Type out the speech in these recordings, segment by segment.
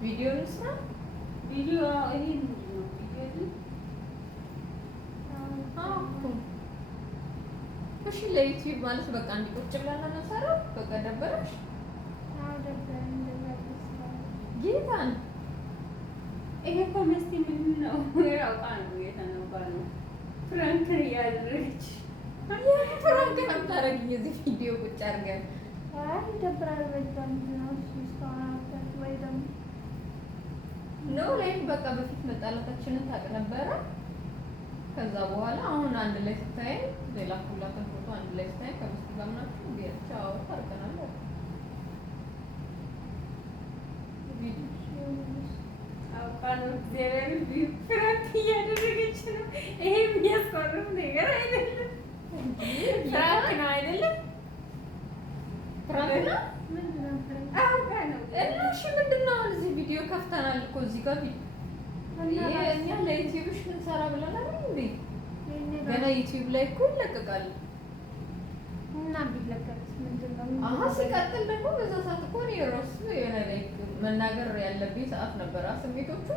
ቪዲዮ እንስራ። ቪዲዮ ይሄ ምንድን ነው? ቪዲዮ እሺ ለዩቲዩብ ማለት በቃ እንዲህ ቁጭ ብለን ነው የምንሰራው። በቃ ደበረሽ? ጌታን ይሄ እኮ መስቲ ምንድን ነው? ያውቃ ነው የተነባ ነው ፍራንክ እያደረገች ፍራንክ ነምታረግኝ እዚህ ቪዲዮ ቁጭ አድርገን ነው ላይ በቃ በፊት መጣላታችንን ታውቅ ነበረ። ከዛ በኋላ አሁን አንድ ላይ ስታየን ሌላ ሁላችን ፎቶ አንድ ላይ ስታየን ከመስቲ ጋር ምናምን ቢያቻው ታርቀናል። አውቃ ነው እግዚአብሔር ፍራንክ እያደረገች ነው። ይሄ የሚያስቆርም ነገር አይደለም። ፍራንክ ነው አይደለም? ፍራንክ ነው። አውቃ ነው እና እሺ ምንድን ነው አሁን እዚህ ቪዲዮ ከፍተናል እኮ እዚህ ጋር እኛ ለዩቲዩብሽ እንሰራ ብለናል እንዴ? ገና ዩቲዩብ ላይ እኮ ይለቀቃል። እና ቢለቀቅስ ምንድን ነው? አሀ ሲቀጥል ደግሞ በዛ ሰዓት እኮ እኔ እራሱ የሆነ ላይ መናገር ያለብኝ ሰዓት ነበረ። ስሜቶቹ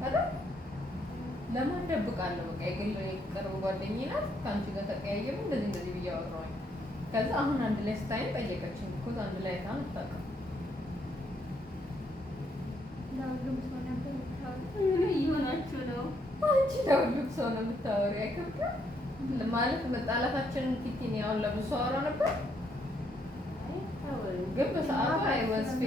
አይደል ለማን ደብቃለሁ? በቃ የግል የቅርብ ጓደኛዬ ናት። ከአንቺ ጋር ተቀያየሙ እንደዚህ ብዬ አወራሁኝ። ከዛ አሁን አንድ ላይ ስታይን ጠየቀችኝ እኮ አንድ ላይ ታን አታውቅም። ለሁሉም ሰው ነበር ምን እየሆናችሁ ነው? አንቺ ለሁሉም ሰው ነው የምታወሪ። አይከብድም ማለት መጣላታችንን ፊት እኔ አሁን ለብዙ ሰው አወራ ነበር፣ ግን በሰዓቱ አይወስፌ